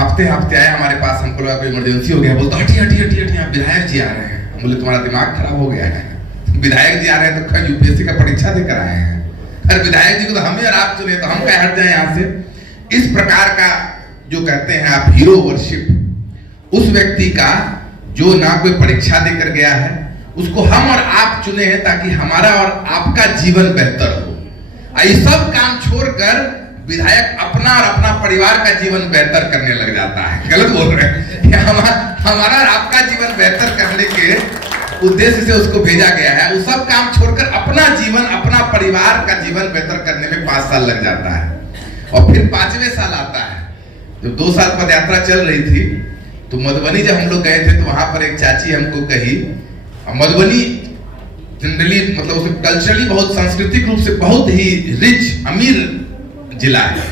हाँफते हाँफते आए हमारे पास, हमको लगा कोई इमरजेंसी हो गया। बोलता हटिए हटिए हटिए हटिए, विधायक जी आ रहे हैं। बोले तुम्हारा दिमाग खराब हो गया है, विधायक जी आ रहे हैं तो यूपीएससी का परीक्षा देकर आए हैं, अरे विधायक जी को तो हम ही और आप चुने, तो हम क्या हट जाए यहाँ से। इस प्रकार का जो कहते हैं आप हीरो वर्शिप, उस व्यक्ति का जो ना कोई परीक्षा देकर गया है, उसको हम और आप चुने हैं ताकि हमारा और आपका जीवन बेहतर हो। ये सब काम छोड़कर विधायक अपना और अपना परिवार का जीवन बेहतर करने लग जाता है। गलत बोल रहे हैं, हमारा और आपका जीवन बेहतर करने के उद्देश्य से उसको भेजा गया है। वो सब काम छोड़कर अपना जीवन, अपना परिवार का जीवन बेहतर करने में 5 साल लग जाता है। और फिर 5वें साल आता है, जब 2 साल पद यात्रा चल रही थी, तो मधुबनी जब हम लोग गए थे तो वहां पर एक चाची हमको कही, मधुबनी जनरली मतलब उसमें कल्चरली बहुत सांस्कृतिक रूप से बहुत ही रिच अमीर जिला है,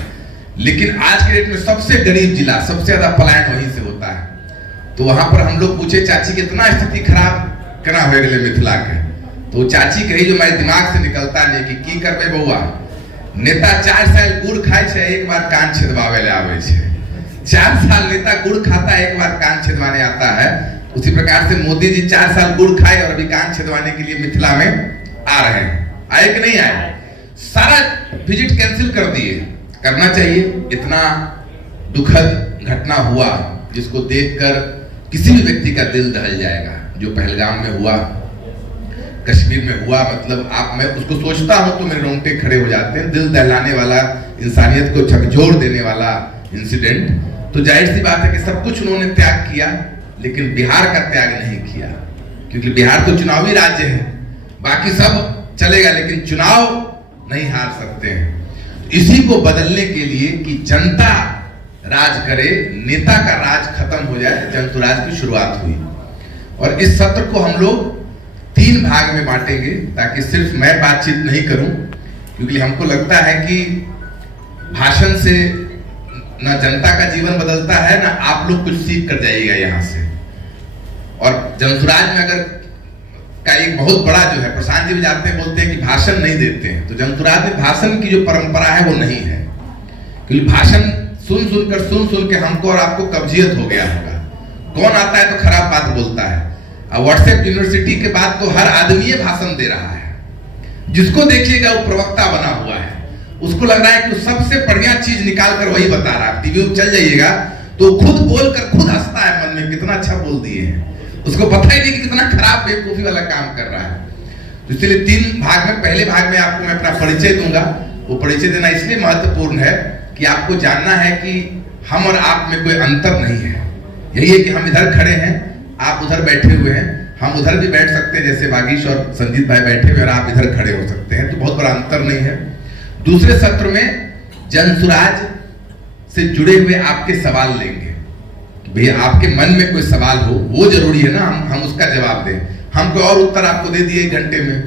लेकिन आज के डेट में सबसे गरीब जिला, सबसे ज्यादा पलायन वहीं से होता है। तो वहां पर हम लोग पूछे चाची कितना स्थिति खराब केना हो गए मिथिला के, तो चाची कही जो मेरे दिमाग से निकलता नहीं कि की करबे बउआ, नेता 4 साल गुड़ खाए छे, एक बार कान छेदवावे ले आवे छे। 4 साल नेता गुड़ खाता है, एक बार कान छेदवाने आता है। उसी प्रकार से मोदी जी 4 साल गुड़ खाए और अभी कान छेदवाने के लिए मिथिला में आ रहे हैं। आए कि नहीं आए? सारा विजिट कैंसिल कर दिए। करना चाहिए, इतना दुखद घटना हुआ जिसको देखकर किसी भी व्यक्ति का दिल दहल जाएगा। जो पहलगाम में हुआ, कश्मीर में हुआ, मतलब मैं उसको सोचता हूं तो मेरे रोंगटे खड़े हो जाते हैं। दिल दहलाने वाला, इंसानियत को झकझोर देने वाला इंसिडेंट। तो जाहिर सी बात है कि सब कुछ उन्होंने त्याग किया, लेकिन बिहार का त्याग नहीं किया, क्योंकि बिहार तो चुनावी राज्य है। बाकी सब चलेगा, लेकिन चुनाव नहीं हार सकते हैं। इसी को बदलने के लिए कि जनता राज करे, नेता का राज खत्म हो जाए, जनसुराज की शुरुआत हुई। और इस सत्र को हम लोग 3 भाग में बांटेंगे, ताकि सिर्फ मैं बातचीत नहीं करूं, क्योंकि हमको लगता है कि भाषण से ना जनता का जीवन बदलता है, ना आप लोग कुछ सीख कर जाइएगा यहाँ से। और जनसुराज में अगर का एक बहुत बड़ा जो है, प्रशांत जी भी जाते हैं, बोलते हैं कि भाषण नहीं देते हैं, तो जनसुराज में भाषण की जो परंपरा है वो नहीं है, क्योंकि भाषण सुन के हमको और आपको कब्जियत हो गया होगा। कौन आता है तो खराब बात बोलता है। अब व्हाट्सएप यूनिवर्सिटी के बाद तो हर आदमी भाषण दे रहा है, जिसको देखिएगा वो प्रवक्ता बना हुआ है। उसको लग रहा है कि सबसे बढ़िया चीज निकाल कर वही बता रहा है। टीवी चल जाइएगा तो खुद बोलकर खुद हंसता है मन में, कितना अच्छा बोल दिए हैं। उसको पता ही नहीं कि कितना खराब बेवकूफी वाला काम कर रहा है। तो इसलिए 3 भाग में, पहले भाग में आपको मैं अपना परिचय दूंगा। वो परिचय देना इसलिए महत्वपूर्ण है कि आपको जानना है कि हम और आप में कोई अंतर नहीं है। यही है कि हम इधर खड़े हैं, आप उधर बैठे हुए हैं, हम उधर भी बैठ सकते हैं, जैसे बागीश और संजीत भाई बैठे हुए, और आप इधर खड़े हो सकते हैं, तो बहुत बड़ा अंतर नहीं है। दूसरे सत्र में जनसुराज से जुड़े हुए आपके सवाल लेंगे। भैया आपके मन में कोई सवाल हो, वो जरूरी है ना हम उसका जवाब दें। हम कोई और उत्तर आपको दे दिए 1 घंटे में।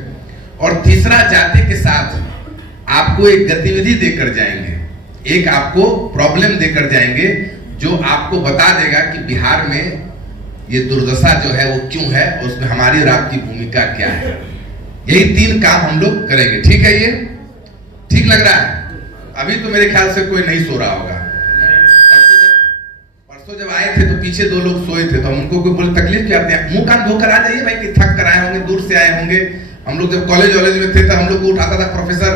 और तीसरा, जाते के साथ आपको एक गतिविधि देकर जाएंगे, एक आपको प्रॉब्लम देकर जाएंगे, जो आपको बता देगा कि बिहार में ये दुर्दशा जो है वो क्यों है, और उसमें हमारी और आपकी भूमिका क्या है। यही 3 काम हम लोग करेंगे। ठीक है? ये ठीक लग रहा है? अभी तो मेरे ख्याल से कोई नहीं सो रहा होगा। परसों जब आए थे तो पीछे 2 लोग सोए थे, तो हम उनको कोई बोले तकलीफ क्या आते हैं, मुंह कान धोकर आ जाइए भाई, कि थक कर आए होंगे, दूर से आए होंगे। हम लोग जब कॉलेज में थे तो हम लोग को उठाता था प्रोफेसर,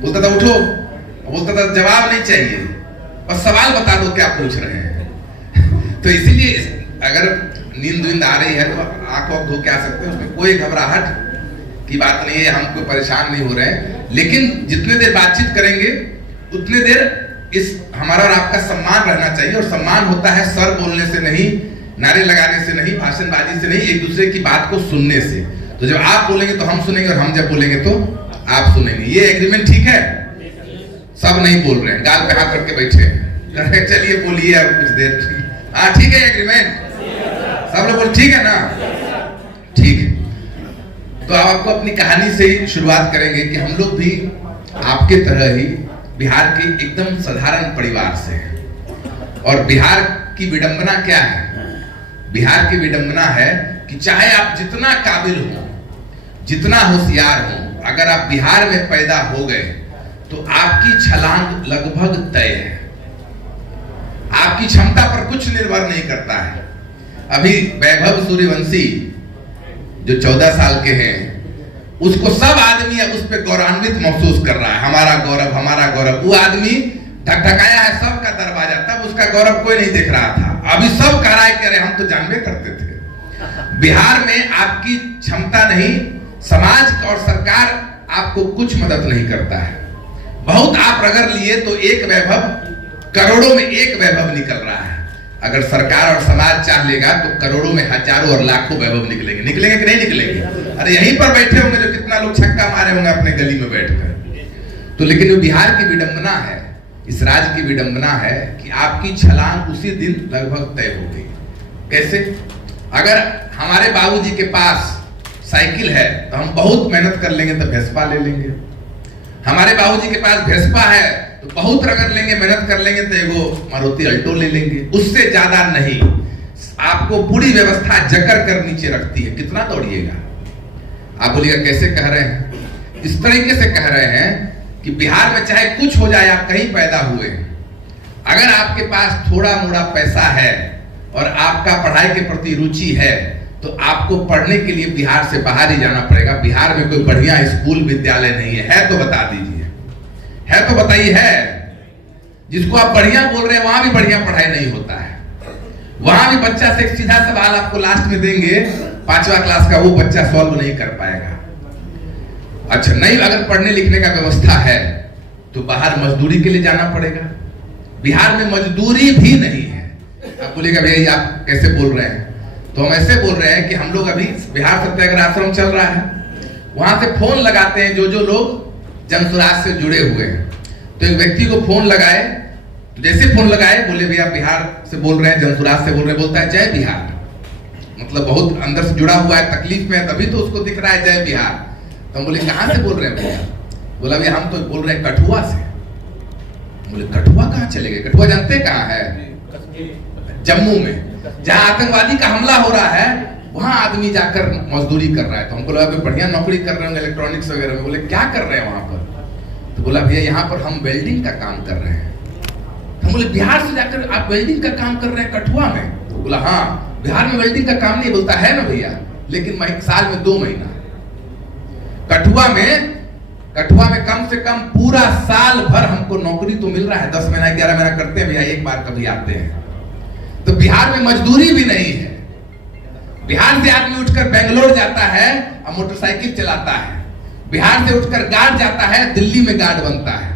बोलता था उठो, बोलता था जवाब नहीं चाहिए, बस सवाल बता दो क्या पूछ रहे हैं। तो इसीलिए अगर नींद आ रही है तो आंख धो के आ सकते हैं, उसमें कोई घबराहट की बात नहीं है, हम कोई परेशान नहीं हो रहे हैं। लेकिन जितने देर बातचीत करेंगे उतने देर इस हमारा और आपका सम्मान रहना चाहिए। और सम्मान होता है सर बोलने से नहीं, नारे लगाने से नहीं, भाषणबाजी से नहीं, एक दूसरे की बात को सुनने से। तो जब आप बोलेंगे तो हम सुनेंगे, और हम जब बोलेंगे तो आप सुनेंगे। ये एग्रीमेंट ठीक है? सब नहीं बोल रहे हैं, गाल पे हाथ रख के बैठे हैं। चलिए बोलिए अब कुछ देर। हाँ ठीक है एग्रीमेंट, सब लोग बोल ठीक है ना? ठीक है। तो आपको अपनी कहानी से ही शुरुआत करेंगे कि हम लोग भी आपके तरह ही बिहार के एकदम साधारण परिवार से हैं। और बिहार की विडंबना क्या है? बिहार की विडंबना है कि चाहे आप जितना काबिल हो, जितना होशियार हो, अगर आप बिहार में पैदा हो गए तो आपकी छलांग लगभग तय है। आपकी क्षमता पर कुछ निर्भर नहीं करता है। अभी वैभव सूर्यवंशी जो 14 साल के हैं, उसको सब आदमी अब उस पर गौरवान्वित महसूस कर रहा है, हमारा गौरव हमारा गौरव। वो आदमी ढकढकाया है सबका दरवाजा, तब उसका गौरव कोई नहीं देख रहा था, अभी सब कह रहा है कि अरे हम तो जानबे करते थे। बिहार में आपकी क्षमता नहीं, समाज और सरकार आपको कुछ मदद नहीं करता है। बहुत आप रगड़ लिए तो एक वैभव, करोड़ों में एक वैभव निकल रहा है। अगर सरकार और समाज चाह लेगा तो करोड़ों में हजारों और लाखों वैभव निकलेंगे। निकलेंगे कि नहीं निकलेंगे? अरे यहीं पर बैठे होंगे जो कितना लोग छक्का मारे होंगे अपने गली में बैठकर। तो लेकिन वो बिहार की विडंबना है, इस राज्य की विडंबना है कि आपकी छलांग उसी दिन लगभग तय हो गई। कैसे? अगर हमारे बाबूजी के पास साइकिल है तो हम बहुत मेहनत कर लेंगे तो वेस्पा ले लेंगे। हमारे बाबूजी के पास वेस्पा है तो बहुत रगड़ लेंगे, मेहनत कर लेंगे तो एगो मारुति अल्टो ले लेंगे, उससे ज्यादा नहीं। आपको पूरी व्यवस्था जकड़ कर नीचे रखती है, कितना दौड़िएगा? आप बोलिएगा कैसे कह रहे हैं? इस तरीके से कह रहे हैं कि बिहार में चाहे कुछ हो जाए, आप कहीं पैदा हुए, अगर आपके पास थोड़ा मोड़ा पैसा है और आपका पढ़ाई के प्रति रुचि है तो आपको पढ़ने के लिए बिहार से बाहर ही जाना पड़ेगा। बिहार में कोई बढ़िया स्कूल विद्यालय नहीं है तो बता दीजिए, है तो बताइए। है जिसको आप बढ़िया बोल रहे हैं वहां भी बढ़िया पढ़ाई नहीं होता है। वहां भी बच्चा से एक सीधा सवाल आपको लास्ट में देंगे 5वां क्लास का, वो बच्चा सॉल्व नहीं कर पाएगा। अच्छा, नहीं अगर पढ़ने लिखने का व्यवस्था है तो बाहर मजदूरी के लिए जाना पड़ेगा। बिहार में मजदूरी भी नहीं है। आप बोलेगा भैया आप कैसे बोल रहे हैं? तो हम ऐसे बोल रहे हैं कि हम लोग अभी बिहार सत्याग्रह आश्रम चल रहा है, वहां से फोन लगाते हैं जो लोग जनसुराज से जुड़े हुए हैं। तो एक व्यक्ति को फोन लगाए, तो जैसे फोन लगाए बोले भैया बिहार से बोल रहे हैं, जनसुराज से बोल रहे हैं, बोलता है जय बिहार। मतलब बहुत अंदर से जुड़ा हुआ है, तकलीफ में है, तभी तो उसको दिख रहा है जय बिहार। तो हम बोले कहां से बोल रहे हैं भैया? बोला भैया हम तो बोल रहे हैं कठुआ से। बोले कठुआ कहाँ चले गए? कठुआ जानते कहाँ है? जम्मू में, जहां आतंकवादी का हमला हो रहा है वहां आदमी जाकर मजदूरी कर रहा है। तो हमको लगा बढ़िया नौकरी कर रहे होंगे इलेक्ट्रॉनिक्स वगैरह में। बोले क्या कर रहे हैं वहां पर? तो बोला भैया यहाँ पर हम वेल्डिंग का काम कर रहे हैं। तो हम बोले बिहार से जाकर आप वेल्डिंग का काम कर रहे हैं कठुआ में? तो बोला हाँ, बिहार में वेल्डिंग का काम नहीं। बोलता है ना भैया, लेकिन साल में 2 महीना कठुआ में कम से कम पूरा साल भर हमको नौकरी तो मिल रहा है। 10 महीना 11 महीना करते हैं भैया, एक बार कभी आते हैं। तो बिहार में मजदूरी भी नहीं है। बिहार से आदमी उठकर बेंगलोर जाता है और मोटरसाइकिल चलाता है। बिहार से उठकर गार्ड जाता है, दिल्ली में गार्ड बनता है।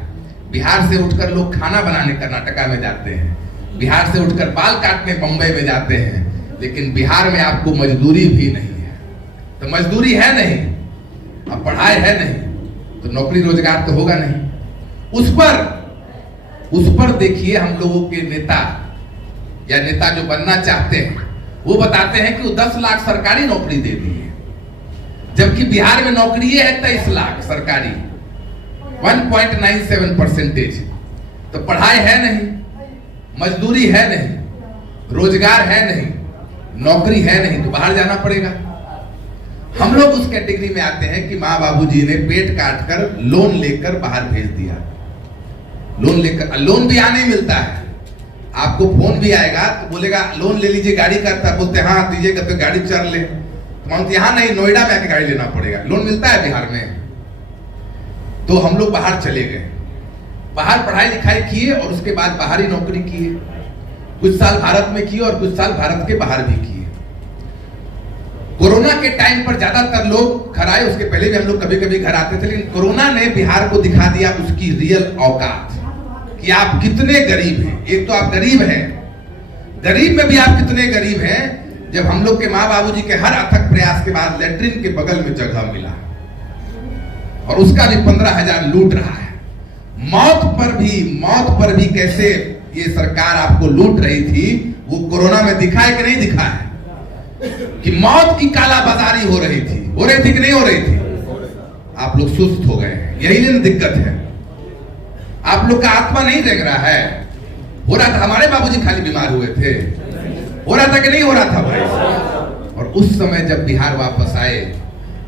बिहार से उठकर लोग खाना बनाने कर्नाटका में जाते हैं। बिहार से उठकर बाल काटने बंबई में जाते हैं। लेकिन बिहार में आपको मजदूरी भी नहीं है। तो मजदूरी है नहीं, अब पढ़ाई है नहीं, तो नौकरी रोजगार तो होगा नहीं। उस पर देखिए हम लोगों के नेता या नेता जो बनना चाहते हैं वो बताते हैं कि वो 10 लाख सरकारी नौकरी दे दी है, जबकि बिहार में नौकरी है 23 लाख सरकारी, 1.97%। तो पढ़ाई है नहीं, मजदूरी है नहीं, रोजगार है नहीं, नौकरी है नहीं, तो बाहर जाना पड़ेगा। हम लोग उस कैटेगरी में आते हैं कि माँ बाबूजी ने पेट काट कर लोन लेकर बाहर भेज दिया। लोन लेकर, लोन भी यहाँ नहीं मिलता है। आपको फोन भी आएगा तो बोलेगा लोन ले लीजिए, गाड़ी करता, बोलते हाँ दीजिएगा तो गाड़ी चल ले। तो यहाँ नहीं, नोएडा में आके गाड़ी लेना पड़ेगा। लोन मिलता है बिहार में। तो हम लोग बाहर चले गए, बाहर पढ़ाई लिखाई किए और उसके बाद बाहर ही नौकरी किए। कुछ साल भारत में किए और कुछ साल भारत के बाहर भी किए। कोरोना के टाइम पर ज्यादातर लोग घर आए, उसके पहले भी हम लोग कभी कभी घर आते थे, लेकिन कोरोना ने बिहार को दिखा दिया उसकी रियल औकात कि आप कितने गरीब हैं। एक तो आप गरीब हैं, गरीब में भी आप कितने गरीब हैं जब हम लोग के माँ बाबूजी के हर अथक प्रयास के बाद लेटरिन के बगल में जगह मिला और उसका भी 15,000 लूट रहा है। मौत पर भी कैसे ये सरकार आपको लूट रही थी, वो कोरोना में दिखा है कि नहीं दिखा है? कि मौत की कालाबाजारी हो रही थी कि नहीं हो रही थी? आप लोग सुस्त हो गए, यही दिक्कत है। आप लोग का आत्मा नहीं देख रहा है। हो रहा था, हमारे बाबूजी खाली बीमार हुए थे, हो रहा था कि नहीं हो रहा था भाई? और उस समय जब बिहार वापस आए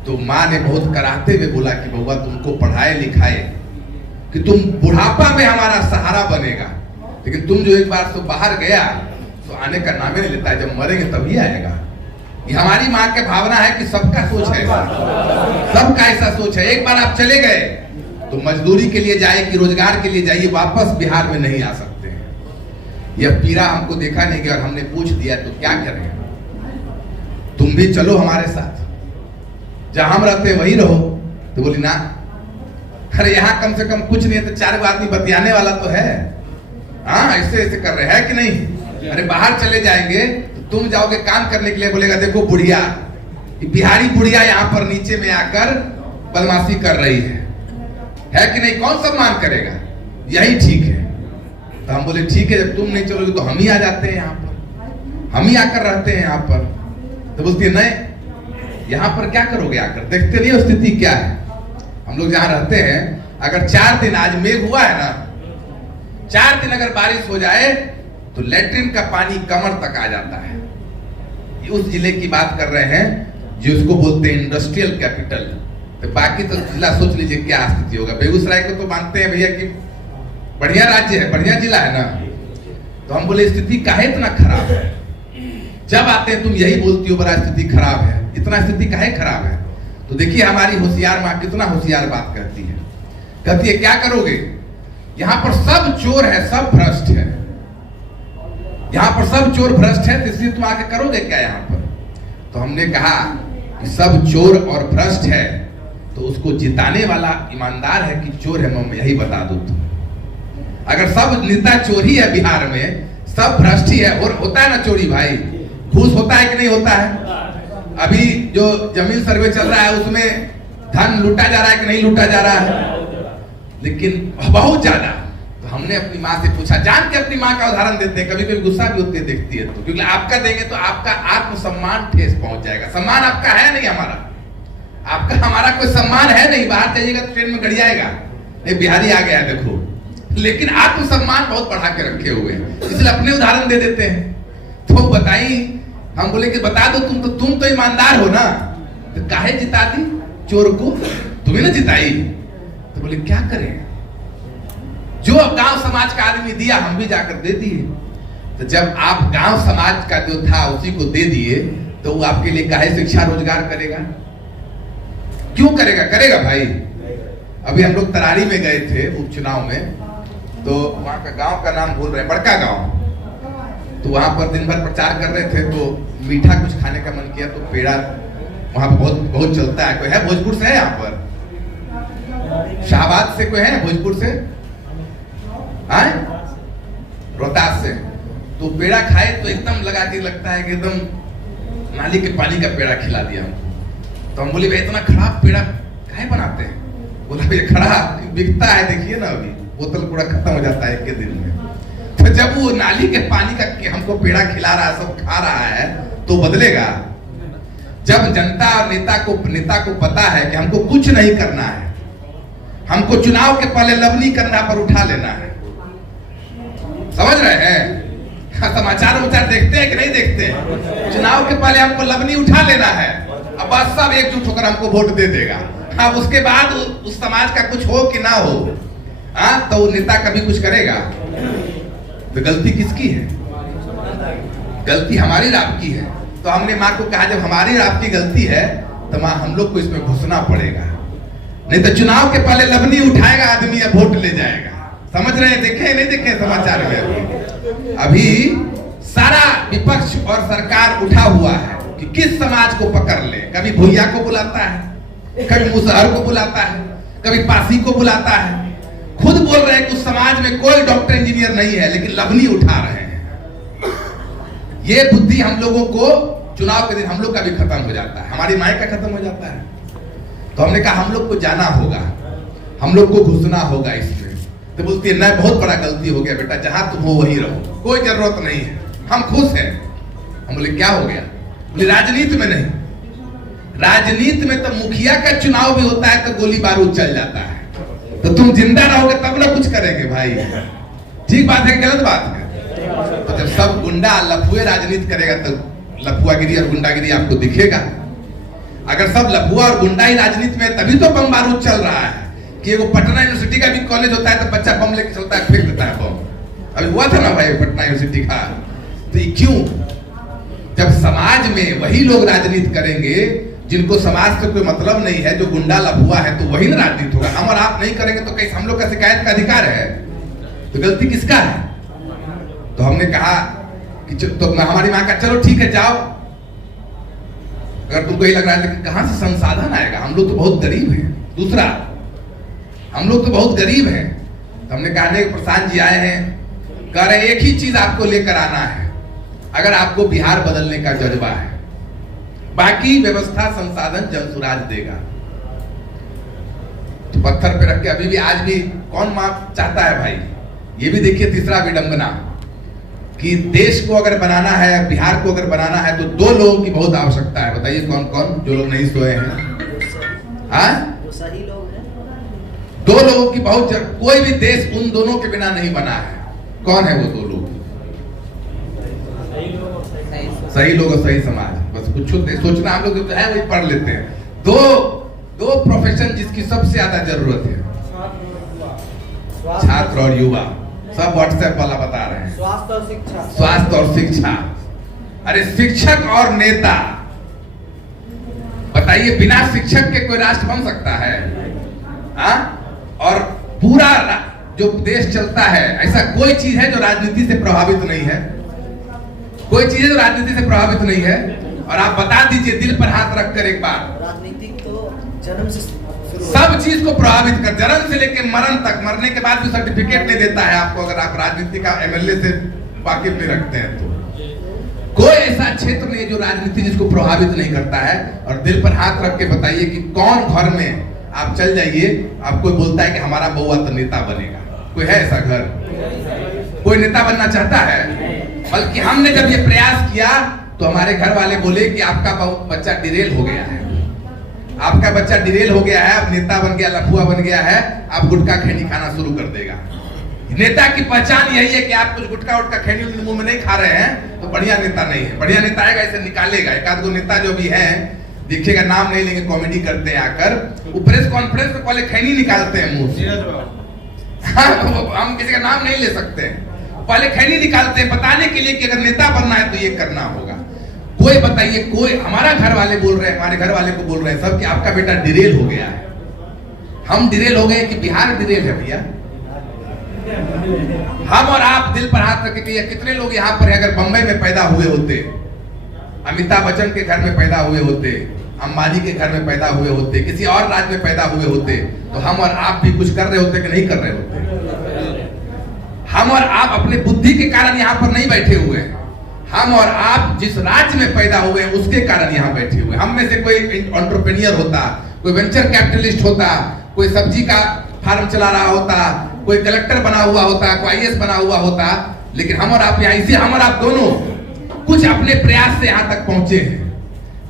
तो माँ ने बहुत कराते हुए बोला कि बउआ तुमको पढ़ाए लिखाए कि तुम बुढ़ापा में हमारा सहारा बनेगा, लेकिन तुम जो एक बार तो बाहर गया तो आने का नाम ही नहीं लेता है, जब मरेंगे तभी आएगा। ये हमारी माँ के भावना है कि सबका सोच है, सबका ऐसा सोच है। एक बार आप चले गए तो मजदूरी के लिए जाए कि रोजगार के लिए जाइए, वापस बिहार में नहीं आ सकते हैं। यह पीड़ा हमको देखा नहीं गया और हमने पूछ दिया तो क्या करें, तुम भी चलो हमारे साथ, जहां हम रहते वही रहो। तो बोली ना, अरे यहाँ कम से कम कुछ नहीं है तो 4 आदमी बतियाने वाला तो है। हाँ ऐसे ऐसे कर रहे हैं कि नहीं, अरे बाहर चले जाएंगे तो तुम जाओगे काम करने के लिए, बोलेगा देखो बुढ़िया, बिहारी बुढ़िया यहाँ पर नीचे में आकर बदमाशी कर रही है कि नहीं, कौन सम्मान करेगा, यही ठीक है। तो हम बोले ठीक है, जब तुम नहीं चलोगे तो हम ही आ जाते हैं यहाँ पर, हम ही आकर रहते हैं यहाँ पर। तो बोलती है नहीं, यहाँ पर क्या करोगे आकर, देखते नहीं हो स्थिति क्या है। हम लोग जहाँ रहते हैं अगर 4 दिन, आज मेघ हुआ है ना, 4 दिन अगर बारिश हो जाए तो लेटरिन का पानी कमर तक आ जाता है। ये उस जिले की बात कर रहे हैं जो उसको बोलते हैं इंडस्ट्रियल कैपिटल। तो बाकी तो जिला सोच लीजिए क्या स्थिति होगा। बेगूसराय को तो मानते हैं भैया कि बढ़िया राज्य है, बढ़िया जिला है ना। तो हम बोले स्थिति काहे इतना खराब है, जब आते हैं तुम यही बोलती हो बड़ा स्थिति खराब है, इतना स्थिति काहे खराब है। तो देखिए हमारी होशियार माँ कितना होशियार बात करती है, कहती है क्या करोगे, यहाँ पर सब चोर है, सब भ्रष्ट है, यहाँ पर सब चोर भ्रष्ट है, तो इसलिए तुम आके करोगे क्या यहाँ पर। तो हमने कहा कि सब चोर और भ्रष्ट है तो उसको जिताने वाला ईमानदार है कि चोर है, मैं यही बता दूं। अगर सब नेता चोर ही है बिहार में, सब भ्रष्ट ही है, और होता है ना चोरी भाई, घूस होता है कि नहीं होता है। अभी जो जमीन सर्वे चल रहा है उसमें धन लूटा जा रहा है कि नहीं लूटा जा रहा है, लेकिन बहुत ज्यादा। तो हमने अपनी माँ से पूछा, जान के अपनी माँ का उदाहरण देते हैं, कभी कभी गुस्सा भी होती है देखती है तो, क्योंकि आपका देंगे तो आपका आत्मसम्मान ठेस पहुंच जाएगा। सम्मान आपका है नहीं, हमारा आपका हमारा कोई सम्मान है नहीं। बाहर जाइएगा तो ट्रेन में गड़ जाएगा, ये बिहारी आ गया देखो, लेकिन आत्मसम्मान बहुत बढ़ा के रखे हुए हैं, इसलिए अपने उदाहरण दे देते हैं। तो बताइए, हम बोले कि बता दो तुम तो ईमानदार हो ना, तो काहे जिता दी चोर को, तुम्हें ना जिताई। तो बोले क्या करें, जो अब गांव समाज का आदमी दिया हम भी जाकर दे दिए। तो जब आप गांव समाज का जो था उसी को दे दिए तो वो आपके लिए काहे शिक्षा रोजगार करेगा, क्यों करेगा, करेगा भाई। अभी हम लोग तरारी में गए थे उपचुनाव में, तो वहां का गांव का नाम भूल रहे हैं, बड़का गांव। तो वहां पर दिन भर प्रचार कर रहे थे, तो मीठा कुछ खाने का मन किया, तो पेड़ा वहां पर बहुत चलता है। कोई है भोजपुर से, है यहाँ पर शाहबाद से कोई है भोजपुर से, आए रोहतास से। तो पेड़ा खाए तो एकदम लगा के लगता है कि एकदम नाली के पानी का पेड़ा खिला दिया हमको। तो हम बोले भाई इतना खराब पेड़ा काहे बनाते हैं, बोला भैया खराब बिकता है, देखिए ना अभी बोतल पूरा खत्म हो जाता है 1 दिन में। तो जब वो नाली के पानी का हमको पेड़ा खिला रहा है, सब खा रहा है, तो बदलेगा। जब जनता और नेता को पता है कि हमको कुछ नहीं करना है, हमको चुनाव के पहले लवनी करना पर उठा लेना है, समझ रहे हैं। समाचार देखते हैं कि नहीं देखते हैं, चुनाव के पहले हमको लवनी उठा लेना है, अब बस सब एकजुट होकर हमको वोट दे देगा। अब उसके बाद उस समाज का कुछ हो कि ना हो, तो वो नेता कभी कुछ करेगा। तो गलती किसकी है, गलती हमारी और आपकी है। तो हमने माँ को कहा जब हमारी और आपकी गलती है तो माँ हम लोग को इसमें घुसना पड़ेगा, नहीं तो चुनाव के पहले लवनी उठाएगा आदमी या वोट ले जाएगा। समझ रहे हैं, देखे नहीं देखे समाचार में। अभी सारा विपक्ष और सरकार उठा हुआ है कि किस समाज को पकड़ ले। कभी भुइया को बुलाता है, कभी मुसहर को बुलाता है, कभी पासी को बुलाता है। खुद बोल रहे हैं कि उस समाज में कोई डॉक्टर इंजीनियर नहीं है, लेकिन लवनी उठा रहे हैं। ये बुद्धि हम लोगों को चुनाव के दिन हम लोग का भी खत्म हो जाता है, हमारी माई का खत्म हो जाता है। तो हमने कहा हम लोग को जाना होगा, हम लोग को घुसना होगा इसमें। तो बोलती है नहीं बहुत बड़ा गलती हो गया बेटा, जहां तुम हो वहीं रहो, कोई जरूरत नहीं है, हम खुश हैं। हम बोले क्या हो गया, बोले राजनीति में नहीं, राजनीति में तो मुखिया का चुनाव भी होता है तो गोली बारूद चल जाता है, तो तुम जिंदा रहोगे तब ना कुछ करेंगे भाई। ठीक बात है, गलत बात है। तो जब सब गुंडा लफुए राजनीति करेगा तो लफुआगिरी और गुंडागिरी आपको दिखेगा। अगर सब लफुआ और गुंडा ही राजनीति में, तभी तो बम बारूद चल रहा है। कि एगो पटना यूनिवर्सिटी का भी कॉलेज होता है तो बच्चा बम लेके चलता है, फेंक देता है बम, अभी हुआ था ना भाई पटना यूनिवर्सिटी का। तो क्यों? जब समाज में वही लोग राजनीति करेंगे जिनको समाज से कोई मतलब नहीं है, जो गुंडा लफुआ है, तो वही ना राजनीति होगा। हम और आप नहीं करेंगे तो कैसे? हम लोग का शिकायत का अधिकार है, तो गलती किसका है? तो हमने कहा कि तो हमारी माँ का चलो ठीक है जाओ, अगर तुमको ये लग रहा है, लेकिन कहां से संसाधन आएगा? हम लोग तो बहुत गरीब हैं। दूसरा, हम लोग तो बहुत गरीब हैं। तो हमने कहा नहीं, प्रशांत जी आए हैं, कह रहे एक ही चीज आपको लेकर आना है, अगर आपको बिहार बदलने का जज्बा है, बाकी व्यवस्था संसाधन जनसुराज देगा। तो पत्थर पे रख के अभी भी आज भी कौन माफ चाहता है भाई? ये भी देखिए तीसरा विडंबना कि देश को अगर बनाना है, बिहार को अगर बनाना है, तो दो लोगों की बहुत आवश्यकता है। बताइए कौन कौन? जो लोग नहीं सोए हैं, हाँ, सही लोग हैं। दो लोगों की बहुत कोई भी देश उन दोनों के बिना नहीं बना है। कौन है वो दो लोग? सही लोग और सही समाज। बस कुछ सोचना हम लोग तो है, वही पढ़ लेते हैं। दो प्रोफेशन जिसकी सबसे ज्यादा जरूरत है, छात्र और युवा। सब व्हाट्सएप वाला बता रहे हैं। स्वास्थ्य और शिक्षा। स्वास्थ्य और शिक्षा। अरे शिक्षक और नेता, बताइए बिना शिक्षक के कोई राष्ट्र बन सकता है? हाँ? और पूरा जो देश चलता है, ऐसा कोई चीज है जो राजनीति से प्रभावित नहीं है? कोई चीज है जो राजनीति से प्रभावित नहीं है? और आप बता दीजिए दिल पर हाथ रखकर एक बार, राजनीतिक तो जन्म से सब चीज को प्रभावित कर, जन्म से लेकर मरण तक, मरने के बाद भी सर्टिफिकेट नहीं देता है आपको, अगर आप राजनीति का एमएलए से वाकिफ नहीं रखते हैं तो। कोई ऐसा क्षेत्र नहीं जो राजनीति जिसको प्रभावित नहीं करता है। और दिल पर हाथ रख के बताइए कि कौन घर में आप चल जाइए, आपको बोलता है कि हमारा बउआ तो नेता बनेगा? कोई है ऐसा घर? कोई नेता बनना चाहता है? बल्कि हमने जब ये प्रयास किया तो हमारे घर वाले बोले कि आपका बच्चा डिरेल हो गया है, आपका बच्चा डिरेल हो गया है, अब नेता बन गया, लफुआ बन गया है, आप गुटखा खैनी खाना शुरू कर देगा। नेता की पहचान यही है कि आप कुछ गुटखा उटका खैनी मुंह में नहीं खा रहे हैं तो बढ़िया नेता नहीं है। बढ़िया नेता आएगा, इसे निकालेगा। एक आध दो नेता जो भी है, देखिएगा, नाम नहीं लेंगे, कॉमेडी करते हैं आकर, वो प्रेस कॉन्फ्रेंस में पहले खैनी निकालते हैं मुंह से। हम किसी का नाम नहीं ले सकते, पहले खैनी निकालते हैं बताने के लिए कि अगर नेता बनना है तो ये करना होगा। कोई बताइए, कोई हमारा घर वाले बोल रहे हैं, हमारे घर वाले को बोल रहे हैं सब कि आपका बेटा डिरेल हो गया है। हम डिरेल हो गए कि बिहार डिरेल है भैया? हम और आप दिल पर हाथ रख के, कितने लोग यहाँ पर अगर बंबई में पैदा हुए होते, अमिताभ बच्चन के घर में पैदा हुए होते, अंबानी के घर में पैदा हुए होते, किसी और राज्य में पैदा हुए होते, तो हम और आप भी कुछ कर रहे होते कि नहीं कर रहे होते? हम और आप अपने बुद्धि के कारण यहाँ पर नहीं बैठे हुए हैं। हम और आप जिस राज्य में पैदा हुए हैं उसके कारण यहाँ बैठे हुए। हम में से कोई एंटरप्रेन्योर होता, कोई वेंचर कैपिटलिस्ट होता, कोई सब्जी का फार्म चला रहा होता, कोई कलेक्टर बना हुआ होता, कोई आईएएस बना हुआ होता, लेकिन हम और आप यहाँ, इसे हम और आप दोनों कुछ अपने प्रयास से यहाँ तक पहुंचे हैं।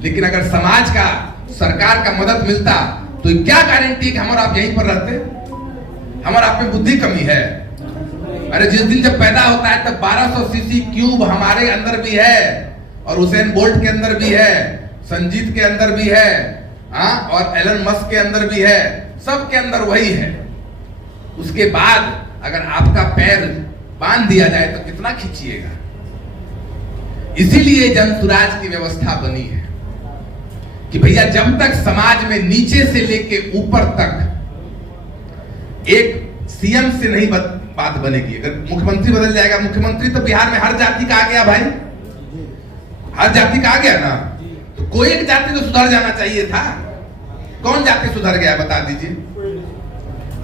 लेकिन अगर समाज का, सरकार का मदद मिलता तो क्या गारंटी है कि हम और आप यहीं पर रहते? हम और आप में बुद्धि कमी है। अरे जिस दिन जब पैदा होता है तब 1200 सीसी क्यूब हमारे अंदर भी है, और हुसैन बोल्ट के अंदर भी है, संजीत के अंदर भी है, हाँ, और एलन मस्क के अंदर भी है, सब के अंदर वही है। उसके बाद अगर आपका पैर बांध दिया जाए तो कितना खींचिएगा? इसीलिए जनसुराज की व्यवस्था बनी है कि भैया जब तक समाज में नीचे से लेके ऊपर तक एक सीएम से नहीं बात बनेगी। अगर मुख्यमंत्री बदल जाएगा, मुख्यमंत्री तो बिहार में हर जाति का आ गया भाई, हर जाति का आ गया ना, तो कोई एक जाति तो सुधर जाना चाहिए था। कौन जाति सुधर गया बता दीजिए?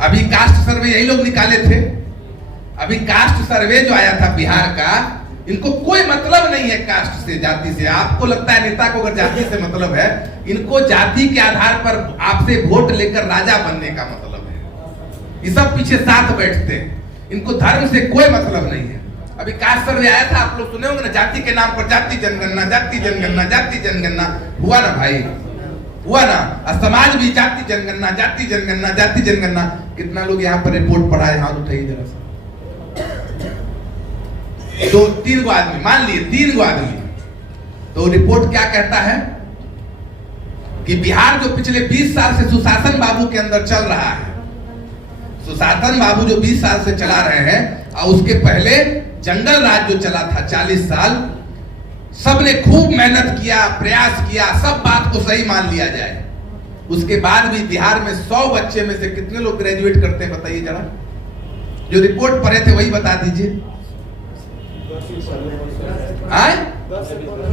अभी कास्ट सर्वे यही लोग निकाले थे। अभी कास्ट सर्वे जो आया था बिहार का, इनको कोई मतलब नहीं है कास्ट से, जाति से। आपको लगता है नेता को अगर जाति से मतलब है, इनको जाति के आधार पर आपसे वोट लेकर राजा बनने का मतलब है। ये सब पीछे साथ बैठते हैं, इनको धर्म से कोई मतलब नहीं है। अभी कास्ट सर्वे आया था, आप लोग सुने होंगे ना, जाति के नाम पर जाति जनगणना, जाति जनगणना, जाति जनगणना। हुआ ना भाई, हुआ ना? समाज भी जाति जनगणना, जाति जनगणना, जाति जनगणना। कितना लोग यहाँ पर रिपोर्ट पढ़ा है? हाथ उठाइए जरा सा। तो 3 गो आदमी, मान लिए 3 गो आदमी, तो रिपोर्ट क्या कहता है कि बिहार जो पिछले 20 साल से सुशासन बाबू के अंदर चल रहा है, सुशासन बाबू जो 20 साल से चला रहे हैं, और उसके पहले जंगल राज जो चला था 40 साल, सबने खूब मेहनत किया, प्रयास किया, सब बात को सही मान लिया जाए। उसके बाद भी बिहार में 100 बच्चे में से कितने लोग ग्रेजुएट करते हैं बताइए जरा, जो रिपोर्ट पढ़े थे वही बता दीजिए।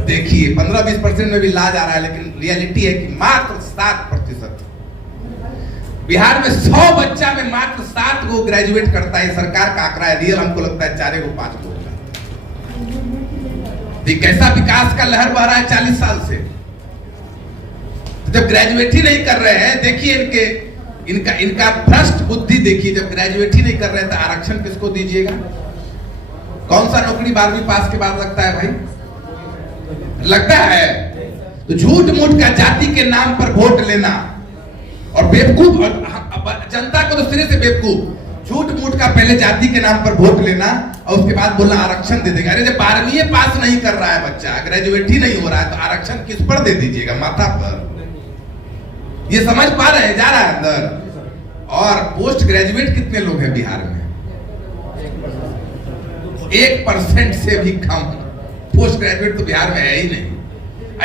देखिए 15-20% में भी ला जा रहा है, लेकिन रियलिटी है कि मात्र 7%। बिहार में 100 बच्चा में मात्र 7 को ग्रेजुएट करता है। सरकार का आंकड़ा है, रियल हमको लगता है 4 को 5 को होगा। कैसा विकास का लहर बह रहा है 40 साल से। जब ग्रेजुएट ही नहीं कर रहे हैं, देखिए इनका भ्रष्ट बुद्धि देखिए। जब ग्रेजुएट ही नहीं कर रहे हैं तो आरक्षण किसको दीजिएगा? कौन सा नौकरी 12वीं पास के बाद लगता है भाई? लगता है। तो झूठ मूठ का जाति के नाम पर वोट लेना और बेवकूफ, और जनता को तो सिरे से बेवकूफ, झूठ मूठ का पहले जाति के नाम पर वोट लेना और उसके बाद बोलना आरक्षण दे देगा। अरे जब 12वीं पास नहीं कर रहा है बच्चा, ग्रेजुएट ही नहीं हो रहा है, तो आरक्षण किस पर दे दीजिएगा? माथा पर। ये समझ पा रहे हैं? जा रहा है अंदर। और पोस्ट ग्रेजुएट कितने लोग हैं बिहार में? 1% से भी कम पोस्ट ग्रेजुएट तो बिहार में है ही नहीं।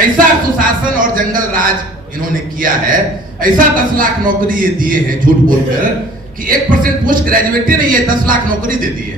ऐसा सुशासन और जंगल राज इन्होंने किया है, ऐसा 10 लाख नौकरी ये दिए हैं झूठ बोलकर कि 1% पोस्ट ग्रेजुएट ही नहीं है, 10 लाख नौकरी दे दिए।